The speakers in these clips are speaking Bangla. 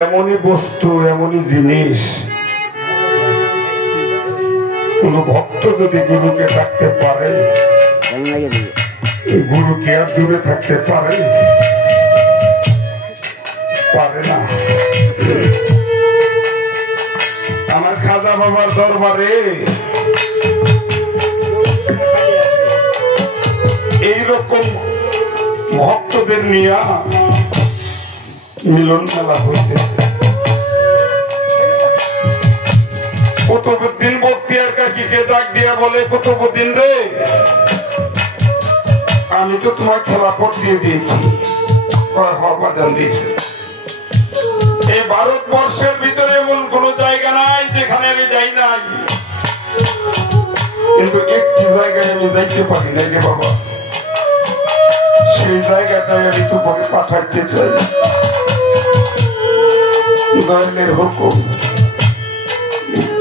এমনই বস্তু এমনই জিনিস কোন ভক্ত যদি গুরুকে থাকতে পারে গুরু কি আর দূরে থাকতে পারে পারে না। আমার খাজা বাবার দরবারে এইরকম ভক্তদের নিয়ে মিলন মেলা হইতেছে। কুতুবউদ্দিন বখতিয়ার কাকীকে ডাক দিয়া বলে, কুতুবউদ্দিন রে, আমি তো তোমার খেলাফত দিয়ে দিয়েছি, হরবাজান দিয়েছে। এই ভারতবর্ষের ভিতরে এমন কোন জায়গা নাই যেখানে আমি যাই নাই, কিন্তু একটি জায়গায় আমি যাইতে পারি নাই রে বাবা। সেই জায়গাটায় আমি তোমাকে পাঠাইতে চাই। দয়ালের হুকুম।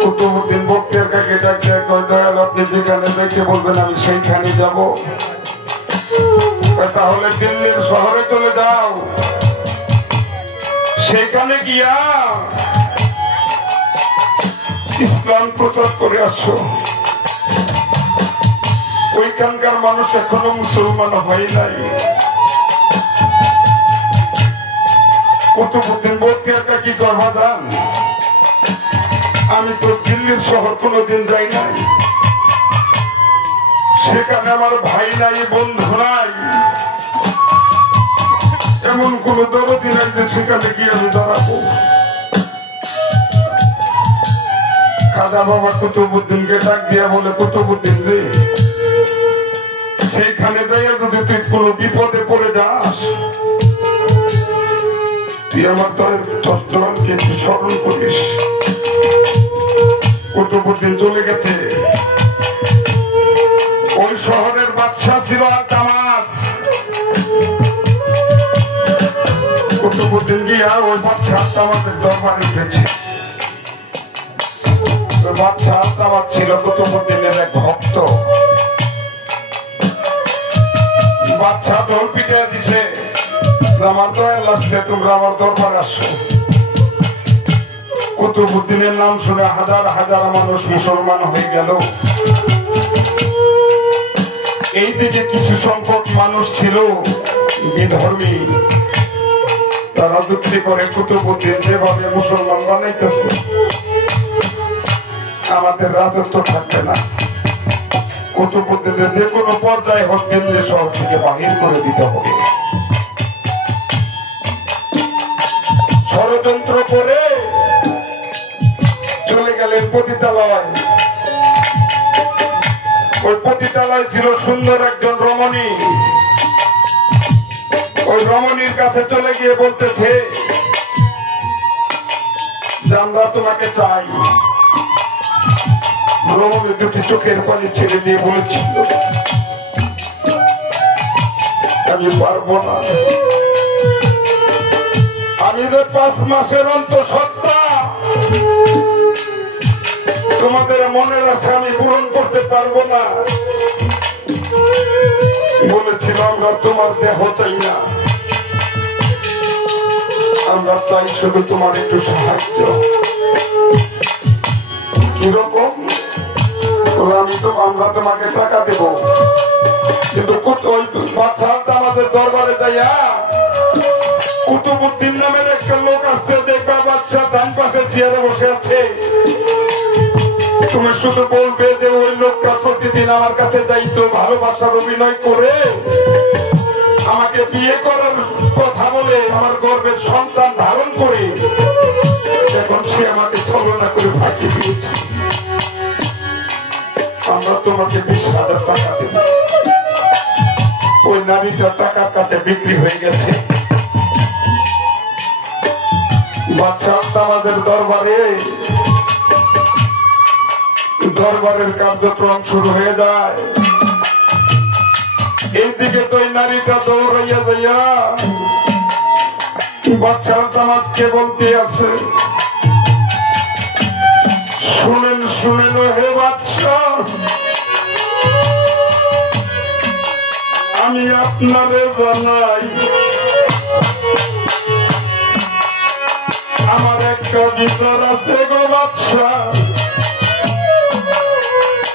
কুতুবউদ্দিন বখতিয়ার কাকে ডাক দেয়া কয়, দয়াল আপনি যেখানে যাইতে বলবেন আমি সেইখানে যাব। তাহলে দিল্লির শহরে চলে যাও, সেখানে গিয়া ইসলাম প্রচার করে আসো। ওইখানকার মানুষ এখনো মুসলমান হয় নাই। কুতুবউদ্দিন বখতিয়ার কাকী কয়, বাজান আমি তো দিল্লির শহর কোনোদিন যাই নাই, সেখানে আমার ভাই নাই, বন্ধু নাই, এমন কোন দরদি নাই যে সেখানে গিয়ে আমি দাঁড়াবো। খাজা বাবা কুতুবউদ্দিনকে ডাক দিয়া বলে, কুতুবউদ্দিন রে, সেইখানে যাইয়া যদি তুই কোন বিপদে পড়ে যাস, তুই আমার দয়ালকে একটু স্মরণ করিস। কুতুবউদ্দিন চলে গেছে। ওই শহরের বাদশা ছিল আলতামাস। কুতুবউদ্দিন গিয়া ওই বাদশা আলতামাসের দরবারে উঠেছে। বাদশা আলতামাস ছিল কুতুবউদ্দিনের এক ভক্ত। বাদশা ঢোল পিটিয়ে দিছে, আমার দয়াল আসছে, তোমরা আমার দরবারে আসো। কুতুবউদ্দিনের নাম শুনে হাজার হাজার মানুষ মুসলমান হয়ে গেল। এইদিকে কিছু সংখ্যক মানুষ ছিল বিধর্মী, তারা যুক্তি করে কুতুবউদ্দিন যেভাবে মুসলমান বানাইতেছে আমাদের রাজত্ব থাকবে না, কুতুবউদ্দিনের যে কোনো পর্যায়ে হোক দিল্লি শহর থেকে বাহির করে দিতে হবে। ষড়যন্ত্র করে চলে গেলেন পতিতালয়। ওই পতিতালয় ছিল সুন্দর একজন রমণী। ওই রমণীর কাছে চলে গিয়ে বলতেছে যে আমরা তোমাকে চাই। রমণী দুটি চোখের পানি ছেড়ে দিয়ে বলেছিল, আমি পারবো না, আমি যে 5 মাসের অন্তঃসত্ত্বা, তোমাদের মনের আশা আমি পূরণ করতে পারবো না। বলেছিল আমরা তোমার দেহ চাই না, আমরা চাই শুধু তোমার একটু সাহায্য। কিরকম? আমরা তোমাকে টাকা দেব, কিন্তু আমাদের দরবারে যাইয়া কুতুবউদ্দিন নামের একটা লোক আসছে, দেখবা বাদশা ডান পাশের চেয়ারে বসে আছে, তুমি শুধু বলবে যে ওই লোকটা প্রতিদিন আমার কাছে যাইতো, ভালোবাসার অভিনয় করে আমাকে বিয়ে করার কথা বলে আমার গর্ভের সন্তান ধারণ করে এখন সে আমাকে ছলনা করে ফাঁকি দিয়েছে। আমরা তোমাকে 20,000 টাকা দেব। ওই নারীটা টাকার কাছে বিক্রি হয়ে গেছে। বাদশা আমাদের দরবারের কার্যক্রম শুরু হয়ে যায়। এইদিকে তো ওই নারীটা দৌড়াইয়া যাইয়া বাদশা আলতামাসকে বলতে আছে, শুনেন শুনেন হে বাদশা, আমি আপনারে জানাই একটা বিচার আছে গো বাদশা